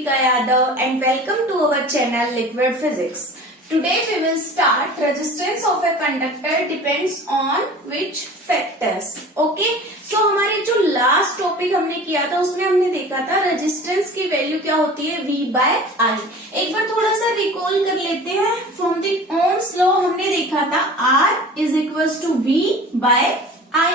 Deepika Yadav and welcome to our channel Liquid Physics. Today we will start resistance of a conductor depends on which factors. Okay? So हमारे जो last topic हमने किया था उसमें हमने देखा था रेजिस्टेंस की वैल्यू क्या होती है V by I. एक बार थोड़ा सा रिकॉल कर लेते हैं. फ्रॉम द ओम्स लॉ हमने देखा था R is equals to V by I.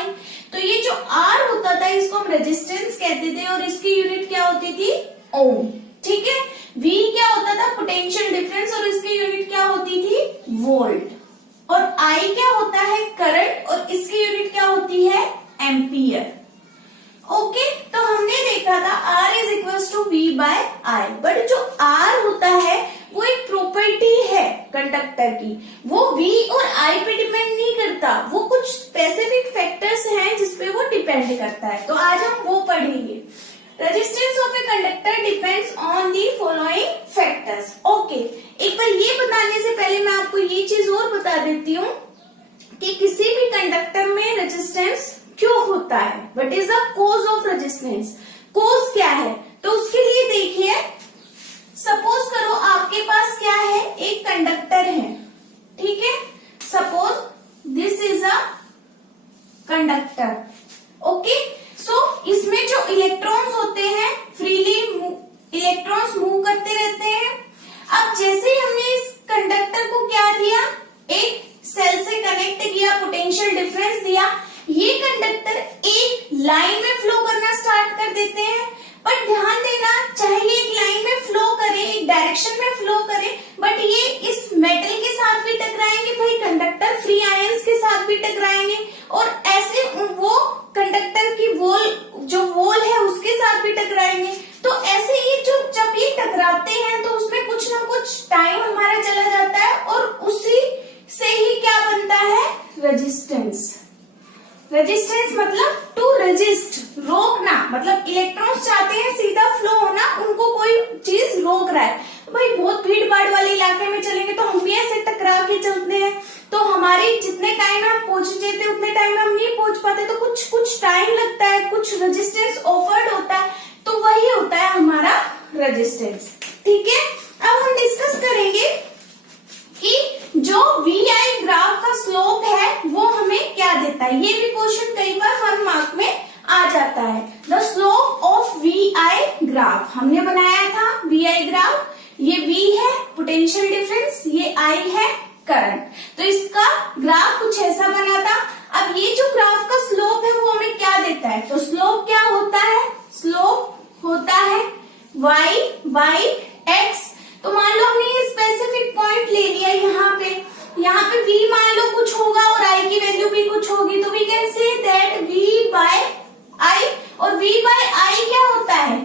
तो ये जो R होता था इसको हम रेजिस्टेंस कहते थे और इसकी यूनिट क्या होती थी ओम. ठीक है. V क्या होता था पोटेंशियल डिफरेंस और इसकी यूनिट क्या होती थी वोल्ट. और I क्या होता है करंट और इसकी यूनिट क्या होती है एम्पियर. ओके. तो हमने देखा था R is equals to V by I. But जो R होता है वो एक प्रॉपर्टी है कंडक्टर की. वो V और I पे डिपेंड नहीं करता. वो कुछ स्पेसिफिक फैक्टर्स हैं जिसपे वो डिपेंड करता है. तो आज हम वो पढ़ेंगे. Resistance of a conductor depends on the following factors. Okay. एक बार ये बताने से पहले मैं आपको ये चीज और बता देती हूँ कि किसी भी कंडक्टर में रेजिस्टेंस क्यों होता है. What is the cause of resistance. Cause क्या है तो उसके लिए देखिए. सपोज करो आपके पास क्या है एक कंडक्टर है. ठीक है. Suppose this is a conductor. Okay. So इसमें जो इलेक्ट्रॉन्स होते हैं फ्रीली इलेक्ट्रॉन्स मूव करते रहते हैं. अब जैसे ही हमने इस कंडक्टर को क्या दिया एक सेल से कनेक्ट किया पोटेंशियल डिफरेंस दिया. ये कंडक्टर एक लाइन में फ्लो करना स्टार्ट कर देते हैं. बट ध्यान देना चाहे ये एक लाइन में फ्लो करे एक डायरेक्शन में फ्लो करे बट ये इस मेटल के साथ भी टकराएंगे. भाई कंडक्टर फ्री आयंस के साथ भी टकराएंगे और ऐसे वो कंडक्टर की वॉल है उसके साथ भी टकराएंगे. तो ऐसे ही जब ये टकराते हैं तो उसमें कुछ ना कुछ टाइम हमारा चला जाता है और उसी से ही क्या बनता है रेजिस्टेंस. रेजिस्टेंस मतलब टू रेजिस्ट रोकना. मतलब इलेक्ट्रॉन्स चाहते हैं सीधा फ्लो होना उनको कोई चीज रोक रहा है. भाई बहुत भीड़ भाड़ वाले इलाके में चलेंगे तो हम भी ऐसे टकरा के चलते हैं तो हमारी जितने टाइम में हम पहुंचते थे उतने टाइम में हम नहीं पहुंच पाते. तो कुछ टाइम लगता है कुछ रेजिस्टेंस ऑफर्ड होता है. तो वही होता है हमारा रेजिस्टेंस. ठीक है. अब हम डिस्कस करेंगे कि जो VI ग्राफ का स्लोप है वो हमें क्या देता है. ये भी क्वेश्चन कई बार 1 मार्क में आ जाता है. The slope of VI graph हमने बनाया था. VI ग्राफ ये V है पोटेंशियल डिफरेंस ये I है करंट. तो इसका ग्राफ कुछ ऐसा बना था. अब ये जो ग्राफ का स्लोप है वो हमें क्या देता है. तो स्लोप क्या होता है स्लोप होता है y बाई x. तो मान लो हमने ये स्पेसिफिक पॉइंट ले लिया यहाँ पे v मान लो कुछ होगा और i की वैल्यू भी कुछ होगी. तो we can say that v by i. और v बाय i क्या होता है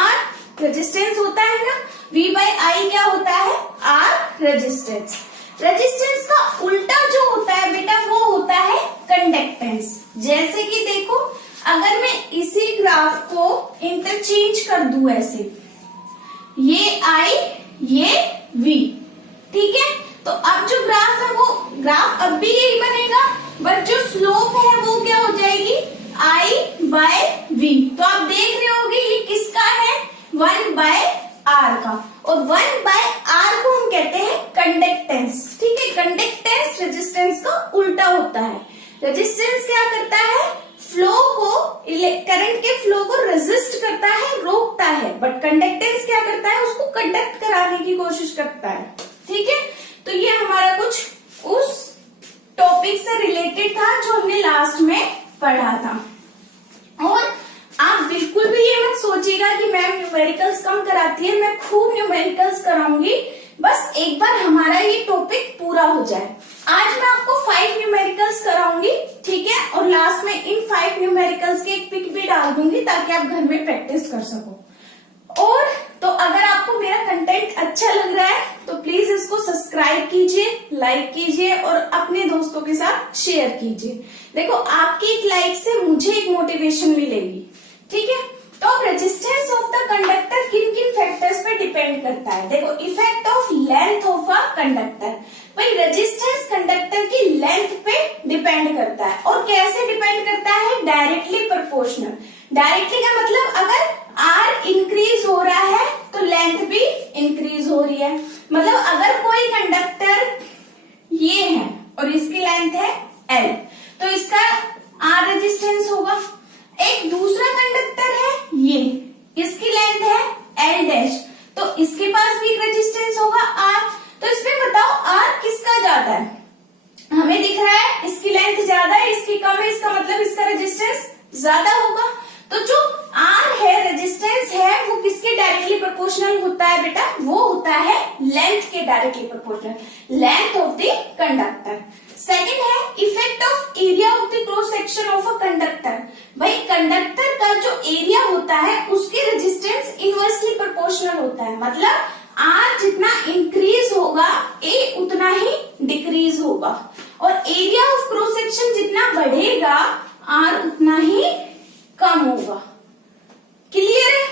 r रेजिस्टेंस होता है ना. v बाय i क्या होता है r रेजिस्टेंस. रेजिस्टेंस का उल्टा जो होता है बेटा वो होता है कंडक्टेंस. जैसे कि देखो अगर मैं इसी ग्राफ को इंटरचेंज कर दूं ऐसे ये I ये V. ठीक है. तो अब जो ग्राफ है वो ग्राफ अब भी यही बनेगा बट जो स्लोप है वो क्या हो जाएगी I बाय V. तो आप देख रहे होगे ये किसका है 1 बाय R का. और 1 बाय R को हम कहते हैं कंडक्टेंस. ठीक है. कंडक्टेंस रेजिस्टेंस का उल्टा होता है. रेजिस्टेंस क्या करता है फ्लो को करंट के फ्लो को रेजिस्ट करता है रोकता है. बट कंडक्टेंस क्या करता है उसको कंडक्ट कराने की कोशिश करता है. ठीक है. तो ये हमारा कुछ उस टॉपिक से रिलेटेड था जो हमने लास्ट में पढ़ा था. और आप बिल्कुल भी ये मत सोचिएगा कि मैम न्यूमेरिकल्स कम कराती है. मैं खूब न्यूमेरिकल्स कराऊंगी. बस एक बार हमारा ये टॉपिक पूरा हो जाए. आज मैं आपको 5 न्यूमेरिकल्स कराऊंगी. ठीक है. और लास्ट में इन 5 न्यूमेरिकल्स के एक पिक भी डाल दूंगी ताकि आप घर में प्रैक्टिस कर सको. और तो अगर आपको मेरा कंटेंट अच्छा लग रहा है तो प्लीज इसको सब्सक्राइब कीजिए लाइक कीजिए और अपने दोस्तों के साथ शेयर कीजिए. देखो आपकी एक लाइक से मुझे एक मोटिवेशन मिलेगी. ठीक है. तो अब रेजिस्टेंस ऑफ द कंडक्टर किन किन फैक्टर्स पे डिपेंड करता है. देखो effect of length of a conductor. भाई रेजिस्टेंस कंडक्टर की लेंथ पे डिपेंड करता है. और कैसे डिपेंड करता है डायरेक्टली प्रोपोर्शनल. डायरेक्टली का मतलब अगर R इंक्रीज हो रहा है तो लेंथ भी इंक्रीज हो रही है। मतलब अगर कोई कंडक्टर ये है और इसकी लेंथ है L, तो इसका R रेजिस्टेंस होगा। एक दूसरा कंडक्टर है ये, इसकी लेंथ है L डैश, तो इसके पास भी एक रेजिस्टेंस होगा R। तो इसमें बताओ R किसका ज्यादा है? हमें दिख रहा है इसकी लेंथ ज्यादा है, इसकी कम है, इसका मतलब इसका रेजिस्टेंस ज्यादा होगा। तो जो R है, रेजिस्टेंस है, वो किसके डायरेक्टली प्रोपोर्शनल होता है बेटा? वो होता है लेंथ के directly proportional, length of the conductor. Second है effect of area of the cross section of a conductor. भाई कंडक्टर का जो एरिया होता है उसके रेजिस्टेंस इनवर्सली प्रोपोर्शनल होता है। मतलब R जितना इंक्रीज होगा A उतना ही डिक्रीज होगा, और एरिया ऑफ क्रॉस सेक्शन जितना बढ़ेगा R उतना ही कम होगा। क्लियर है?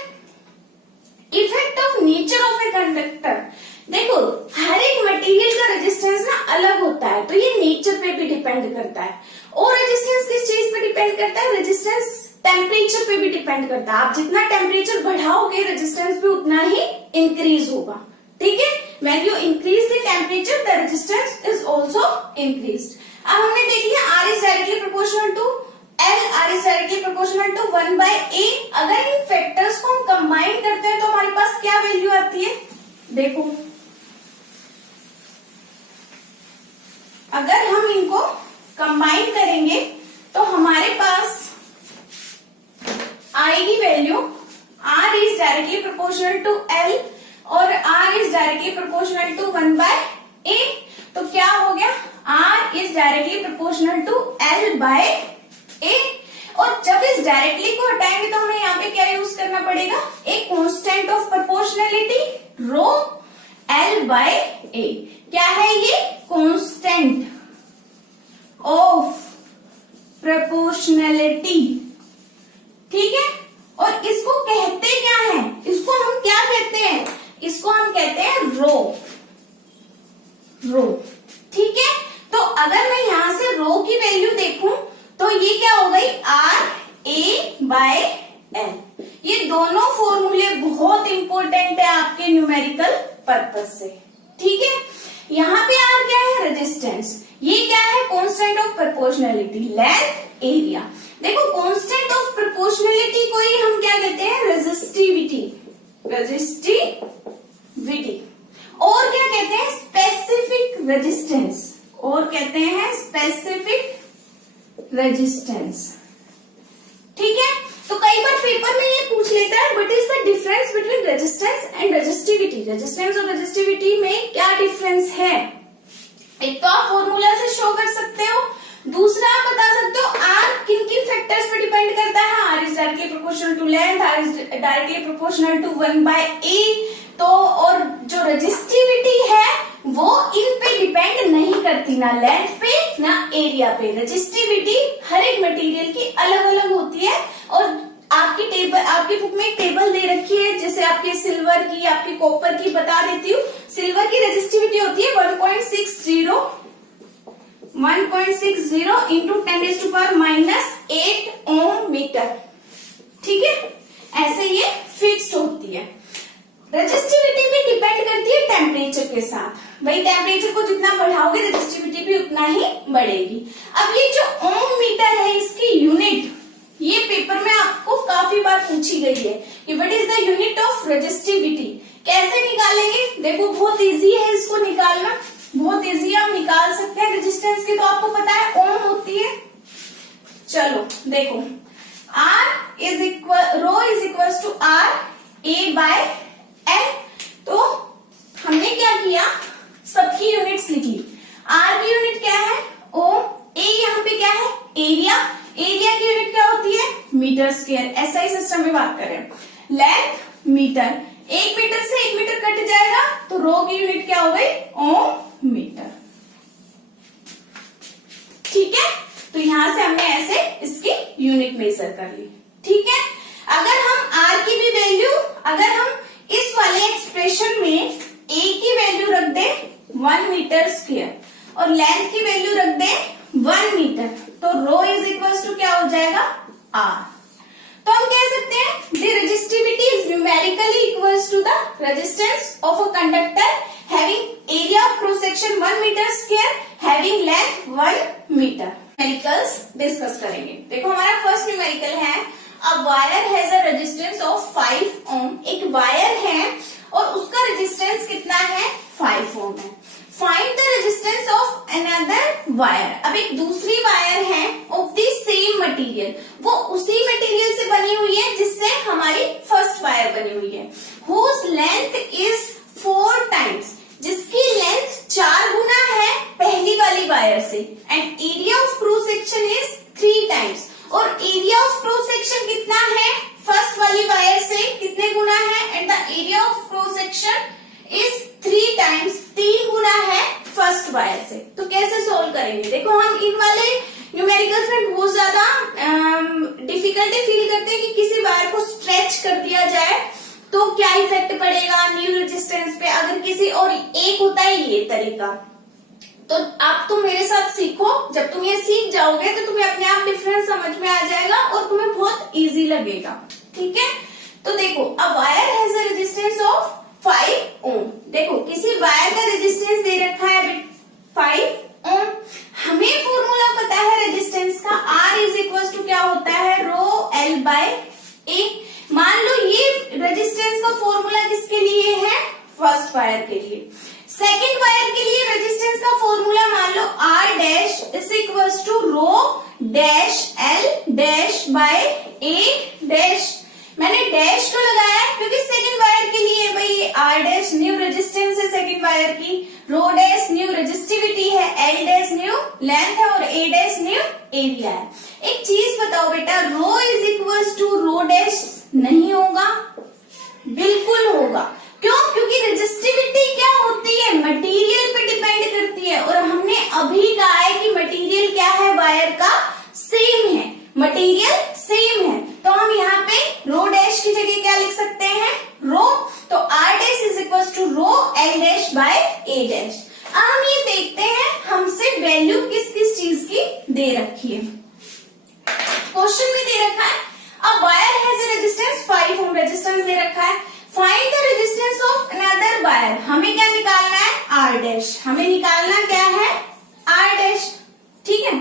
Effect of nature of a conductor. देखो हर एक मटेरियल का रेजिस्टेंस ना अलग होता है, तो ये नेचर पे भी डिपेंड करता है। और रेजिस्टेंस किस चीज पे डिपेंड करता है? रेजिस्टेंस टेम्परेचर पे भी डिपेंड करता है। आप जितना टेम्परेचर बढ़ाओगे रेजिस्टेंस भी उतना ही इंक्रीज होगा। ठीक है, when you increase the temperature the resistance is also increased. अब हमने देख लिया R is directly proportional to L, R is directly proportional to 1/A। अगर इन फैक्टर्स को हम कंबाइन करते हैं तो हमारे पास क्या वैल्यू आती है? देखो अगर हम इनको कंबाइन करेंगे तो हमारे पास आएगी value R is directly proportional to L और R is directly proportional to 1/A। तो क्या हो गया? R is directly proportional to L/A। और जब इस डायरेक्टली को हटाएंगे तो हमें यहाँ पे क्या यूज करना पड़ेगा? एक constant of proportionality row L/A। क्या है ये? Constant of proportionality. ठीक है, और इसको कहते क्या है? इसको हम क्या कहते हैं? इसको हम कहते हैं रो। ठीक है, तो अगर मैं यहां से रो की वैल्यू देखूं तो ये क्या हो गई? RA/L। ये दोनों फॉर्मूले बहुत इंपॉर्टेंट है आपके न्यूमेरिकल पर्पज से। ठीक है, यहाँ पे R क्या है? रेजिस्टेंस। ये क्या है? Constant of proportionality, length, area. देखो कांस्टेंट ऑफ प्रोपोर्शनैलिटी को ही हम क्या कहते हैं? रेजिस्टिविटी। और क्या कहते हैं? Specific resistance. और कहते हैं स्पेसिफिक रेजिस्टेंस। ठीक है, तो कई बार पेपर में ये पूछ लेता है what is the difference between resistance and resistivity. Resistance और रेजिस्टिविटी में क्या डिफरेंस है? एक तो आप फॉर्मूला से शो कर सकते हो, दूसरा आप बता सकते हो R किन किन फैक्टर्स पे डिपेंड करता है। R is directly proportional to length, R is directly proportional to 1/A। तो और जो रेजिस्टिविटी है वो इन पे डिपेंड नहीं करती, ना लेंथ पे ना एरिया पे। रेजिस्टिविटी हर एक मटेरियल की अलग अलग होती है। और आपकी बुक में एक टेबल दे रखी है, जैसे आपके सिल्वर की, आपकी कॉपर की, बता देती हूँ। सिल्वर की रेजिस्टिविटी होती है 1.60 इंटू 10⁻⁻8 ओम मीटर। ठीक है, ऐसे ये फिक्स्ड होती है। रेजिस्टिविटी भी डिपेंड करती है टेम्परेचर के साथ। भाई टेम्परेचर को जितना बढ़ाओगे रेजिस्टिविटी भी उतना ही बढ़ेगी। अब ये जो ओम मीटर है इसकी यूनिट, ये पेपर में आपको काफी बार पूछी गई है कि what is the unit of resistivity. कैसे निकालेंगे? देखो बहुत इजी है इसको निकालना, बहुत इजी हम निकाल सकते हैं। रेजिस्टेंस की तो आपको पता है ओम होती है। चलो देखो, रो इज इक्वल टू RA/L। तो हमने क्या किया? सबकी यूनिट्स लिखी। R की यूनिट क्या है? ओम। A यहाँ पे क्या है? एरिया। एरिया की यूनिट क्या होती है? Metre square. एसआई सिस्टम में बात करें। लेंथ मीटर, 1 मीटर से 1 मीटर कट जाएगा तो रो की यूनिट क्या हो गई? ओम मीटर। ठीक है, तो यहां से हमने ऐसे इसकी यूनिट मेजर कर ली। ठीक है, अगर हम R की भी वैल्यू, अगर हम इस वाले एक्सप्रेशन में A की वैल्यू रख दें 1 मीटर स्क्वायर और लेंथ की वैल्यू रख दें 1 मीटर, तो रो इज इक्वल टू क्या हो जाएगा? R। तो हम कह सकते हैं the resistivity is numerical numerically equals to the resistance of a conductor having area of cross section 1 meter square having length 1 meter. Numericals discuss करेंगे। देखो हमारा फर्स्ट न्यूमेरिकल है a wire has a resistance of 5 ओम। एक wire है और उसका resistance कितना है 5 ओम है। Find the resistance of another wire. अब एक दूसरी वायर है ऑफ द सेम मटेरियल, वो उसी मटेरियल से बनी हुई है जिससे हमारी फर्स्ट वायर बनी हुई है। हुज लेंथ इज 4 टाइम्स, जिसकी लेंथ 4 गुना है पहली वाली वायर से, and area of cross section is 3 times. और एरिया ऑफ क्रॉस सेक्शन कितना है फर्स्ट वाली वायर से कितने गुना है, and the area of cross section is 3 times, 3 गुना है फर्स्ट वायर से। तो कैसे सोल्व करेंगे? देखो हम इन वाले न्यूमेरिकल्स में बहुत ज्यादा डिफिकल्टी फील करते हैं कि किसी वायर को स्ट्रेच कर दिया जाए तो क्या इफेक्ट पड़ेगा न्यू रेजिस्टेंस पे। अगर किसी और एक होता है ये तरीका, तो आप तुम मेरे साथ सीखो। जब तुम ये सीख जाओगे तो तुम्हें अपने आप डिफरेंस समझ में आ जाएगा और तुम्हें बहुत इजी लगेगा। ठीक है, तो देखो अ wire has a resistance of 5 ओम। देखो किसी वायर का रेजिस्टेंस दे रखा है 5 ओम। हमें फॉर्मूला पता है रेजिस्टेंस का, R इज इक्वल टू क्या होता है रो L बाय A। मान लो ये रेजिस्टेंस का फॉर्मूला किसके लिए है फर्स्ट वायर के लिए। सेकेंड वायर के लिए रेजिस्टेंस का फॉर्मूला मान लो R dash is equal to rho dash L dash by A dash. मैंने डैश को लगाया क्योंकि सेकेंड वायर के लिए भाई R डैश न्यू रेजिस्टेंस है सेकेंड वायर की, रो डैश न्यू रेजिस्टिविटी है, L डैश न्यू लेंथ है और A डैश न्यू एरिया है। एक चीज बताओ बेटा, rho is equal to rho dash नहीं होगा? बिल्कुल होगा। क्यों? क्योंकि रेजिस्टिविटी क्या होती है मटेरियल पे डिपेंड करती है, और हमने अभी कहा है कि मटेरियल क्या है वायर का सेम है, मटेरियल सेम है। तो हम यहाँ पे रो डैश की जगह क्या लिख सकते हैं रो। तो R dash is equal to rho L dash by A dash. अब हम ये देखते हैं हमसे वैल्यू किस किस चीज की दे रखी है। क्वेश्चन में दे रखा है a wire has a resistance 5 ohm, resistance दे रखा है। Find the resistance of another wire. हमें क्या निकालना है R डैश, हमें निकालना क्या है R डैश। ठीक है,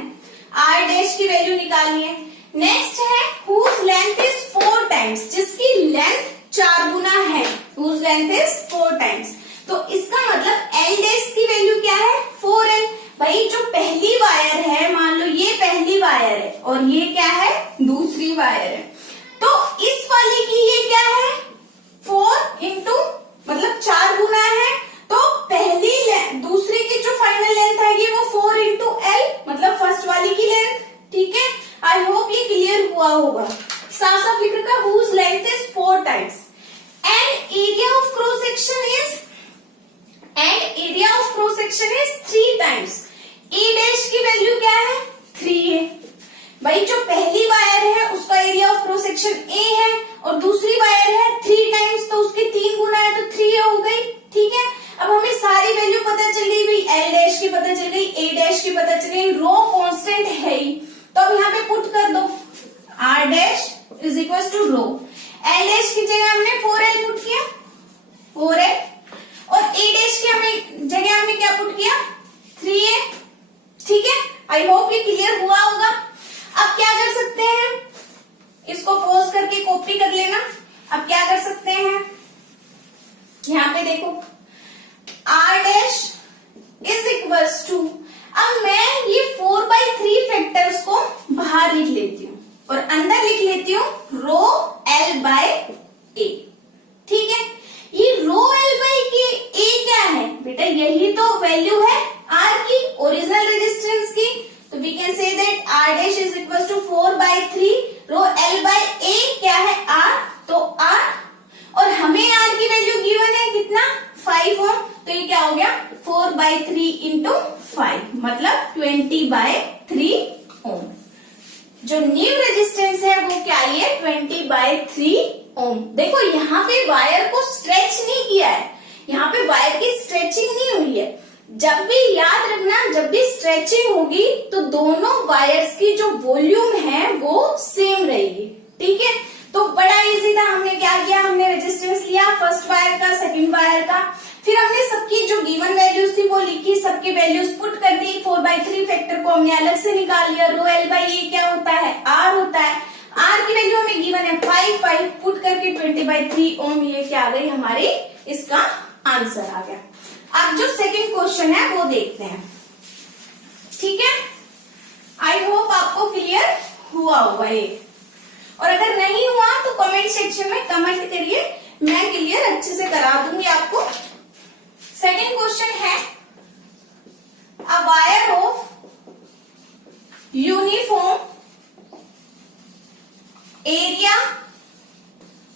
R डैश की वैल्यू निकालनी है। नेक्स्ट है हुज लेंथ इज 4 टाइम्स, जिसकी लेंथ 4 गुना है, हुज लेंथ इज 4 टाइम्स। तो इसका मतलब L डैश की वैल्यू क्या है 4L। भाई जो पहली वायर है मान लो ये पहली वायर है और ये क्या है दूसरी वायर है, तो इस वाली की ये क्या है 4 इंटू मतलब 4 गुना है, तो पहली दूसरी की जो फाइनल लेंथ आएगी वो 4 इंटू L मतलब फर्स्ट वाली की लेंथ। ठीक है, आई होप ये क्लियर हुआ होगा। साफ साफ लिख रखा है whose length is 4 times and area of cross section is 3 times. A dash की वैल्यू क्या है 3 है। भाई जो पहली वायर है उसका area of cross section A है और दूसरी वायर है 3 टाइम्स, तो उसके 3 गुना है तो 3 हो गई। ठीक है, अब हमें सारी वैल्यू पता चल गई भाई, L डैश की पता चल गई, A डैश की पता चल गई, रो कांस्टेंट है ही, तो अब यहाँ पे पुट कर दो R dash is equal to rho. L dash की जगह हमने 4L पुट किया 4L, और A डैश की जगह हमने क्या पुट किया 3A। ठीक है, आई होप ये क्लियर हुआ होगा। अब क्या कर सकते हैं, इसको पॉज करके कॉपी कर लेना। अब क्या कर सकते हैं, यहाँ पे देखो R dash is equal to, अब मैं ये 4/3 फैक्टर्स को बाहर लिख लेती हूँ और अंदर लिख लेती हूँ रो L बाय A। ठीक है, ये रो L बाय A क्या है बेटा, यही तो वैल्यू है R की, ओरिजिनल रेजिस्टेंस की। तो we can say that R dash is equal to 4/3 rho L by A क्या है R, तो R, और हमें R की वैल्यू गिवन है कितना 5 ओम, तो ये क्या हो गया 4/3 इंटू 5 मतलब 20/3 ओम। जो न्यू रेजिस्टेंस है वो क्या है 20/3 ओम। देखो यहाँ पे वायर को स्ट्रेच नहीं किया है, यहाँ पे वायर की स्ट्रेचिंग नहीं हुई है। जब भी याद रखना, जब भी स्ट्रेचिंग होगी तो दोनों वायर्स की जो वॉल्यूम है वो सेम रहेगी। ठीक है, तो बड़ा इजी था। हमने क्या किया, हमने रेजिस्टेंस 20/5 पुट करके 20/3 ओम, ये क्या आ गई हमारी, इसका आंसर आ गया। अब जो सेकंड क्वेश्चन है वो देखते हैं, ठीक है। आई होप आपको क्लियर हुआ होगा ये, और अगर नहीं हुआ तो कमेंट सेक्शन में कमेंट करिए, मैं क्लियर अच्छे से करा दूंगी आपको। सेकंड क्वेश्चन है, a wire of uniform area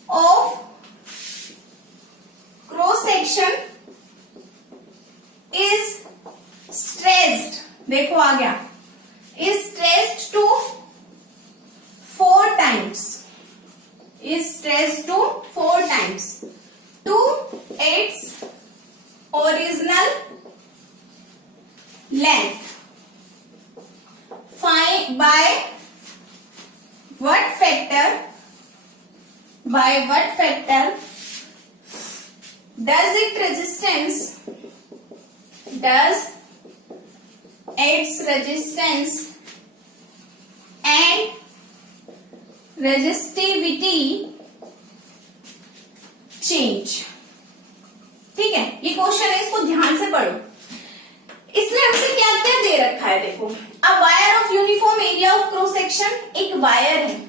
of cross section is stressed, देखो आ गया, is stressed to 4 times, is stressed to 4 times to its original length. Find by what factor does its resistance and resistivity change, ठीक है। ये question है, इसको ध्यान से पढ़ो। इसमें हमसे क्या क्या दे रखा है, देखो, अ wire of uniform area of cross section, एक वायर है,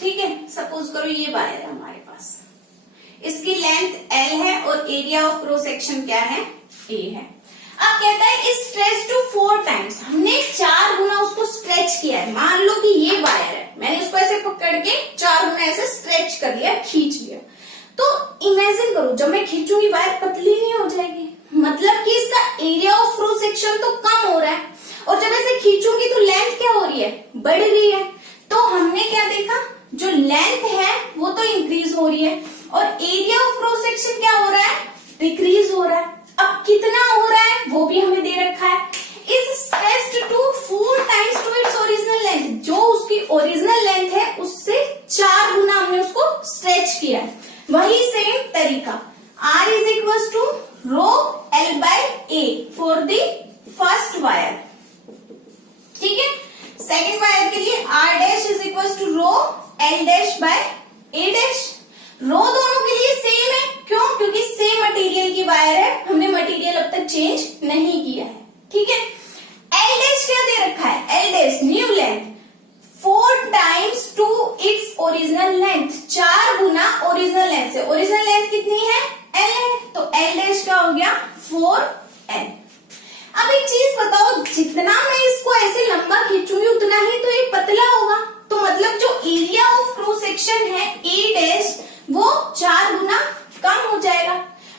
ठीक है। सपोज करो ये वायर है हमारे पास, इसकी लेंथ L है और एरिया ऑफ क्रॉस सेक्शन क्या है, A है। अब कहता है स्ट्रेच टू 4 टाइम्स, हमने 4 गुना उसको स्ट्रेच किया है। मान लो कि ये वायर है, मैंने उसको ऐसे पकड़ के 4 गुना ऐसे स्ट्रेच कर लिया, खींच लिया, तो इमेजिन करो जब मैं खींचूंगी वायर पतली नहीं हो जाएगी, मतलब कि इसका एरिया ऑफ क्रॉस सेक्शन तो कम हो रहा है, और जब ऐसे खींचूंगी तो लेंथ क्या हो रही है, बढ़ रही है। तो हमने क्या देखा, जो लेंथ है वो तो इंक्रीज हो रही है, और एरिया ऑफ क्रॉस सेक्शन क्या हो रहा है, डिक्रीज हो रहा है। अब कितना हो रहा है वो भी हमें दे रखा है, is stressed to 4 times to its original length, जो उसकी ओरिजिनल लेंथ है उससे 4 गुना हमने उसको स्ट्रेच किया है। वही सेम तरीका, R is equal to rho L/A for the first wire, ठीक है। सेकेंड वायर के लिए R dash is equal to rho L/A dash, rho दोनों के लिए सेम है, क्यों, क्योंकि सेम मटेरियल की वायर है, हमने मटेरियल अब तक चेंज नहीं किया है, ठीक है। L डैश क्या दे रखा है, L dash new length 4 times to its original length, 4 गुना ओरिजिनल लेंथ से, ओरिजिनल लेंथ कितनी है, L है, तो L डैश क्या हो गया 4L। अब एक चीज बताओ, जितना मैं इसको ऐसे लंबा खींचूंगी उतना ही तो ये पतला होगा, तो मतलब जो एरिया ऑफ क्रॉस सेक्शन है A डैश वो 4 गुना कम हो जाएगा।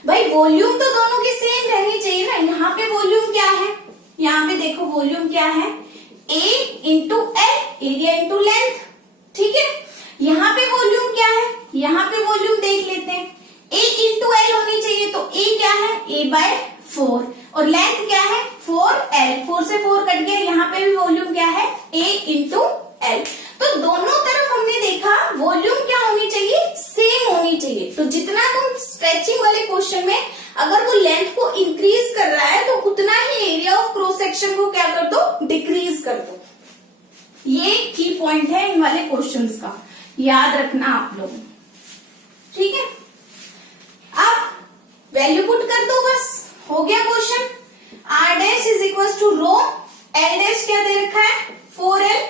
भाई वॉल्यूम तो दोनों की सेम रहनी चाहिए ना, यहाँ पे वॉल्यूम क्या है, यहाँ पे देखो वॉल्यूम क्या है, A into L, area into length, ठीक है। यहाँ पे वॉल्यूम क्या है, यहाँ पे वॉल्यूम देख लेते हैं, A इंटू L होनी चाहिए, तो A क्या है, A/4, और लेंथ क्या है 4L, 4 से 4 कट गया, यहाँ पे भी वॉल्यूम क्या है A इंटू L। तो दोनों तरफ हमने देखा वॉल्यूम क्या होनी चाहिए, सेम होनी चाहिए। तो जितना तुम स्ट्रेचिंग वाले क्वेश्चन में अगर वो लेंथ को इंक्रीज कर रहा है तो उतना ही एरिया ऑफ क्रॉस सेक्शन को क्या कर दो, डिक्रीज कर दो। ये की पॉइंट है इन वाले क्वेश्चंस का, याद रखना आप लोग, ठीक है। अब वैल्यू पुट कर दो, बस हो गया question. R dash is equal to rho L dash क्या दे रखा है 4L,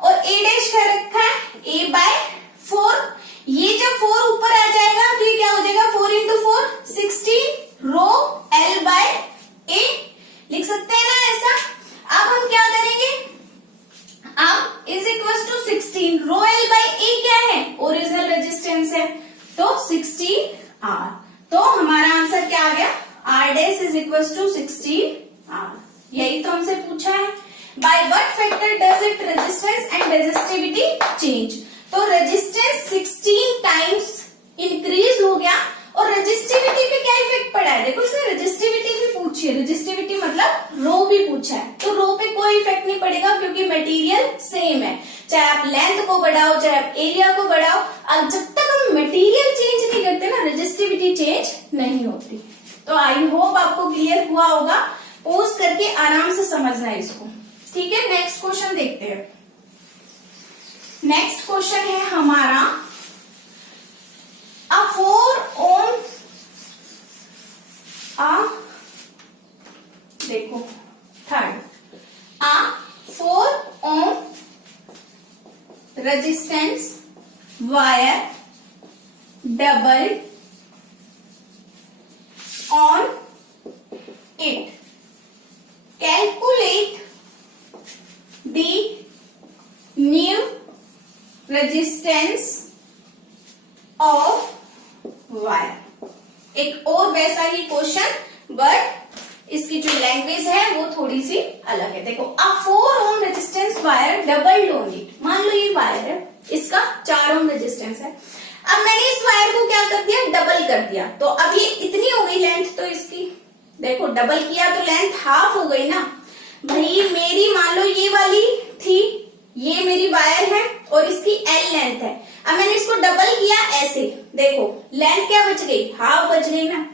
और A डैश क्या रखा है A/4। ये जब 4 ऊपर आ जाएगा तो ये क्या हो जाएगा 4 इंटू 4 16 रो L/A, लिख सकते हैं ना ऐसा। अब हम क्या करेंगे, अब is equal to 16 row L/A क्या है, ओरिजिनल रेजिस्टेंस है, तो 16R। तो हमारा आंसर क्या आ गया, R dash is equal to 16R। यही तो हमसे पूछा है, by what factor does it resistance and resistivity change. तो रेजिस्टेंस 16 टाइम्स इंक्रीज हो गया, और रेजिस्टिविटी पे क्या इफेक्ट पड़ा है, देखो इसने रेजिस्टिविटी भी पूछी है, रेजिस्टिविटी मतलब रो भी पूछा है, तो रो पे कोई इफेक्ट नहीं पड़ेगा क्योंकि मटेरियल सेम है। चाहे आप लेंथ को बढ़ाओ चाहे आप एरिया को बढ़ाओ, और जब तक हम मटेरियल चेंज नहीं करते ना रेजिस्टिविटी चेंज नहीं होती। तो आई होप आपको क्लियर हुआ होगा, पॉज करके आराम से समझना है इसको, ठीक है। नेक्स्ट क्वेश्चन देखते हैं। नेक्स्ट क्वेश्चन है हमारा, resistance wire doubled on it. Calculate the new resistance of wire. एक और वैसा ही क्वेश्चन, बट इसकी जो लैंग्वेज है वो थोड़ी सी अलग है. देखो, अ 4 ohm resistance wire doubled on it. मान लो ये वायर है, इसका 4 ओम रेजिस्टेंस है. अब मैंने इस वायर को क्या कर दिया, डबल कर दिया. तो अब ये इतनी हो गई लेंथ, तो इसकी देखो डबल किया तो लेंथ हाफ हो गई ना भाई. मेरी मान लो ये वाली थी, ये मेरी वायर है और इसकी L लेंथ है. अब मैंने इसको डबल किया ऐसे, देखो लेंथ क्या बच गई, हाफ बच गई ना.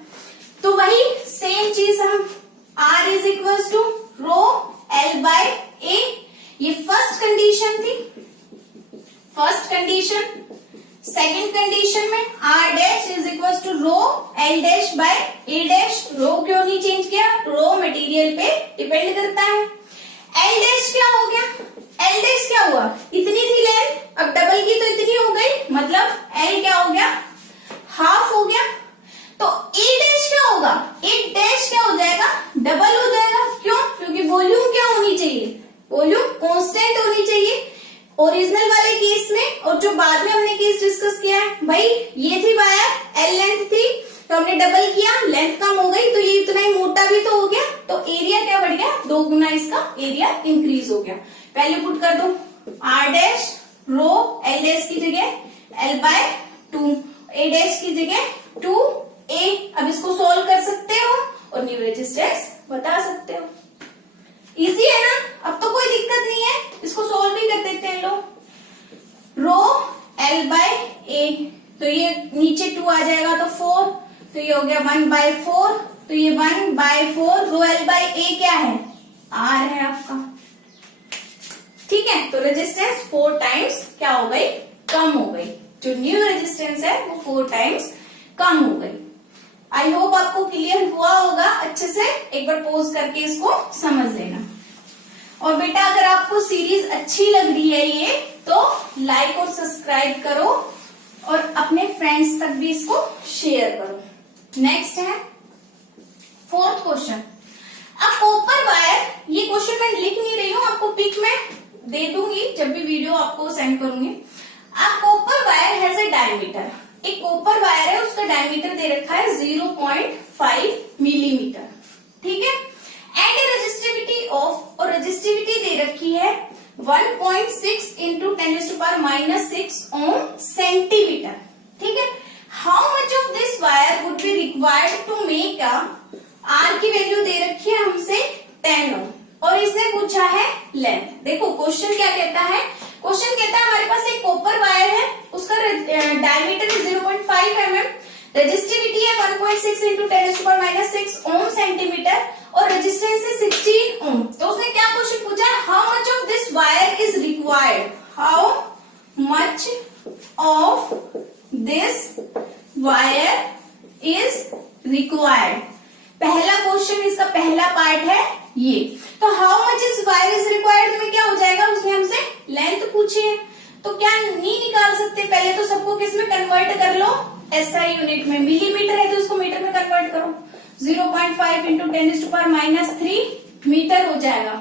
तो वही सेम चीज हम R is equal to rho L by A. ये फर्स्ट कंडीशन थी, फर्स्ट कंडीशन. सेकेंड कंडीशन में R dash is equal to rho L dash by A dash. Rho क्यों नहीं चेंज किया, रो मटेरियल पे डिपेंड करता है. L डैश क्या हो गया, L डैश क्या हुआ, इतनी थी लेंथ, अब डबल की तो इतनी हो गई, मतलब L क्या हो गया, हाफ हो गया. तो A डैश क्या होगा, A डैश क्या हो जाएगा, डबल हो जाएगा. क्यों, क्योंकि वॉल्यूम क्या होनी चाहिए, वॉल्यूम कांस्टेंट होनी चाहिए ओरिजिनल वाले केस में. और जो बाद में हमने केस डिस्कस किया है, भाई ये थी वायर, L लेंथ थी, तो हमने डबल किया, लेंथ कम हो गई, तो ये इतना ही मोटा भी तो हो गया, तो एरिया क्या बढ़ गया, 2 गुना इसका एरिया इंक्रीज हो गया. पहले पुट कर दो, R डैश रो L डैश की जगह L बाय 2, A डैश की जगह 2A. अब इसको सोल्व कर सकते हो और न्यू रेजिस्टेंस बता सकते हो. इजी है ना, अब तो कोई दिक्कत नहीं है, इसको सोल्व भी कर देते हैं लोग. रो L बाय A, तो ये नीचे 2 आ जाएगा तो 4, तो ये हो गया 1 बाय 4, तो ये 1 by 4. Rho L by A क्या है, R है आपका. ठीक है, तो रेजिस्टेंस 4 टाइम्स क्या हो गई, कम हो गई. जो न्यू रेजिस्टेंस है वो 4 टाइम्स कम हो गई. आई होप आपको क्लियर हुआ होगा. अच्छे से एक बार पॉज करके इसको समझ लेना. और बेटा अगर आपको सीरीज अच्छी लग रही है ये, तो लाइक और सब्सक्राइब करो और अपने फ्रेंड्स तक भी इसको शेयर करो. नेक्स्ट है 4th क्वेश्चन. अब कॉपर वायर, ये क्वेश्चन मैं लिख नहीं रही हूँ, आपको पिक में दे दूंगी जब भी वीडियो आपको सेंड करूंगी. अब copper wire has a diameter. एक कॉपर वायर है, उसका डायमीटर दे रखा है 0.5 मिलीमीटर. ठीक है, एंड ए रेजिस्टिविटी ऑफ, और रेजिस्टिविटी दे रखी है 1.6 इंटू 10⁻⁻6 ओम सेंटीमीटर. ठीक है, how much of this wire would be required to make a, R की वैल्यू दे रखी है हमसे 10 ओम और इसने पूछा है लेंथ. देखो क्वेश्चन क्या कहता है, क्वेश्चन कहता है हमारे पास एक कॉपर वायर है, उसका डायमीटर है 0.5 mm, रेजिस्टिविटी है 1.6 इंटू 10⁻⁻6 ओम सेंटीमीटर और रेजिस्टेंस है 16 ओम. तो उसने क्या क्वेश्चन पूछा है, how much of this wire is required, how much of this wire is required. पहला क्वेश्चन, इसका पहला पार्ट है ये. तो how much is wire is required में क्या हो जाएगा, उसने हमसे लेंथ पूछी है, तो क्या नहीं निकाल सकते, पहले तो सबको किस में कन्वर्ट कर लो, SI यूनिट में. मिलीमीटर है तो इसको मीटर में कन्वर्ट करो, 0.5 इंटू 10⁻³ मीटर हो जाएगा.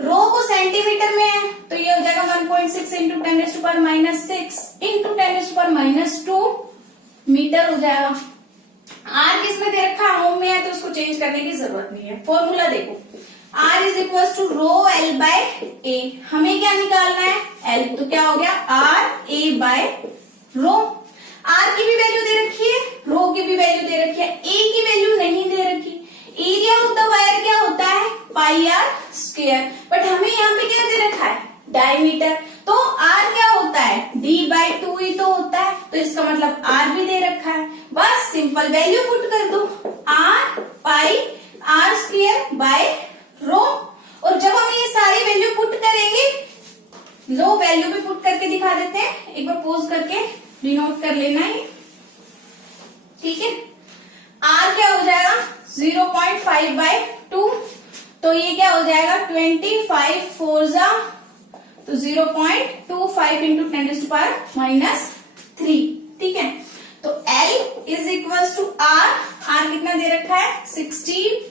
रो को सेंटीमीटर में है तो ये हो जाएगा 1.6 इंटू 10⁻⁻6 इंटू 10⁻², मीटर हो जाएगा. R किस में दे रखा है, ओम में है, तो उसको चेंज करने की जरूरत नहीं है. फॉर्मूला देखो, R is equal to rho L by A. हमें क्या निकालना है, L, तो क्या हो गया R A by rho. R की भी वैल्यू दे रखी है, रो की भी वैल्यू दे रखी है, A की वैल्यू नहीं दे रखी. एरिया ऑफ द वायर क्या होता है, πr², बट हमें यहाँ पे क्या दे रखा है, डायमीटर. तो R क्या होता है, D/2 ही तो होता है, तो इसका मतलब R भी दे रखा है. बस सिंपल वैल्यू पुट कर दो, R πr² बाय रो. और जब हम ये सारी वैल्यू पुट करेंगे, लो वैल्यू भी पुट करके दिखा देते हैं, एक बार पोज करके डिनोट कर लेना है. ठीक है, R क्या हो जाएगा 0.5/2, तो ये क्या हो जाएगा 25 4 जा तो 0.25 इंटू 10⁻³ ठीक है। तो L is equal to R कितना दे रखा है 16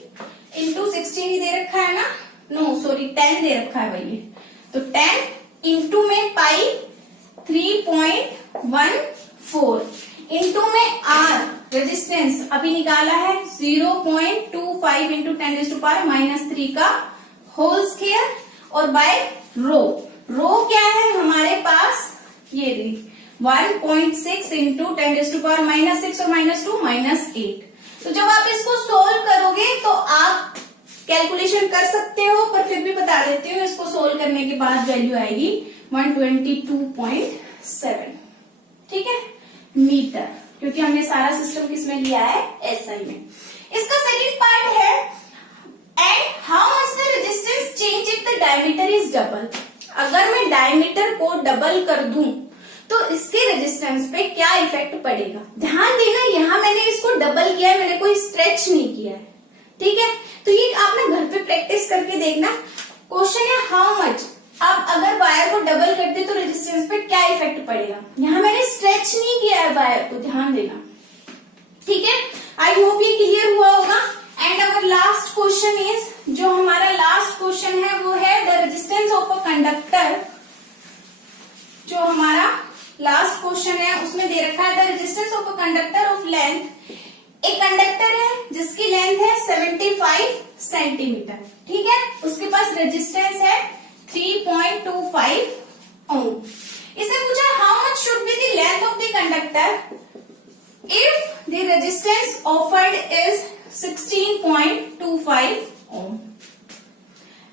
इंटू 16 ही दे रखा है ना, नो सॉरी 10 दे रखा है भैया, तो 10 इंटू में पाई 3.14 इंटू में R रेजिस्टेंस अभी निकाला है 0.25 इंटू 10⁻³ का होल स्क्वायर और बाय रो क्या है हमारे पास ये 1.6 इंटू 10⁻⁶ और -2 -8। तो जब आप इसको सोल्व करोगे तो आप कैलकुलेशन कर सकते हो, पर फिर भी बता देती हूँ इसको सोल्व करने के बाद वैल्यू आएगी 122.7 ठीक है मीटर, क्योंकि हमने सारा सिस्टम किसमें लिया है एसआई में। इसका सेकंड पार्ट है and how much the resistance change if the diameter is double. अगर मैं डायमीटर को डबल कर दूं तो इसके रेजिस्टेंस पे क्या इफेक्ट पड़ेगा। ध्यान देना यहाँ मैंने इसको डबल किया है, मैंने कोई स्ट्रेच नहीं किया है ठीक है। तो ये आप ना घर पे प्रैक्टिस करके देखना। क्वेश्चन है हाउ मच, अब अगर वायर को डबल कर दे तो रेजिस्टेंस पे क्या इफेक्ट पड़ेगा। यहाँ मैंने स्ट्रेच नहीं किया है वायर को, ध्यान देना ठीक है। आई होप ये क्लियर हुआ होगा। And our last question is, जो हमारा लास्ट क्वेश्चन है वो है the resistance of a conductor. जो हमारा लास्ट क्वेश्चन है उसमें दे रखा है the resistance of a conductor of length. एक कंडक्टर है जिसकी लेंथ है 75 सेंटीमीटर ठीक है, उसके पास रेजिस्टेंस है 3.25 ओम। इसे पूछा how much should be the length of the conductor if the resistance offered is 16.25 ओम।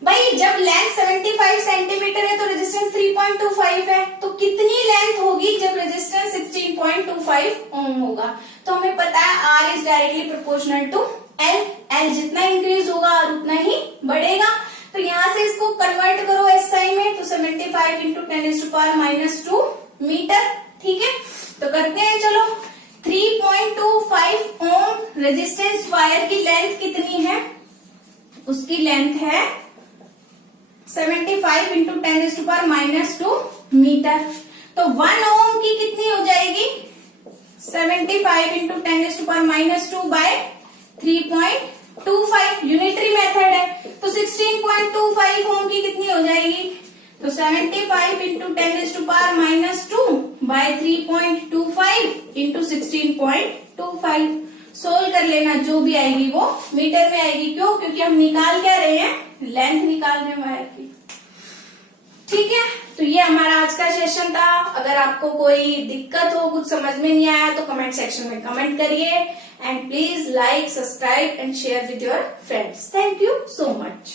भाई जब लेंथ 75 सेंटीमीटर है तो रेजिस्टेंस 3.25 है, तो कितनी लेंथ होगी जब रेजिस्टेंस 16.25 ओम होगा। तो हमें पता है R is directly proportional to L जितना इंक्रीज होगा और उतना ही बढ़ेगा। तो यहाँ से इसको कन्वर्ट करो SI में, तो 75 इंटू 10⁻² मीटर ठीक है। तो करते हैं चलो 3.25 ओम रेजिस्टेंस वायर की लेंथ कितनी है, उसकी लेंथ है 75 इंटू 10⁻² मीटर। तो 1 ओम की कितनी हो जाएगी 75 इंटू 10⁻² बाय 3.25 यूनिटरी मेथड है, तो 16.25 ओम की कितनी हो जाएगी, तो 75 इंटू 10⁻² बाय 3.25 इंटू 16.25 सोल्व कर लेना, जो भी आएगी वो मीटर में आएगी। क्यों, क्योंकि हम निकाल क्या रहे हैं, लेंथ निकाल रहे हैं वायर की ठीक है। तो ये हमारा आज का सेशन था। अगर आपको कोई दिक्कत हो, कुछ समझ में नहीं आया तो कमेंट सेक्शन में कमेंट करिए and please like, subscribe and share with your friends. Thank you so much.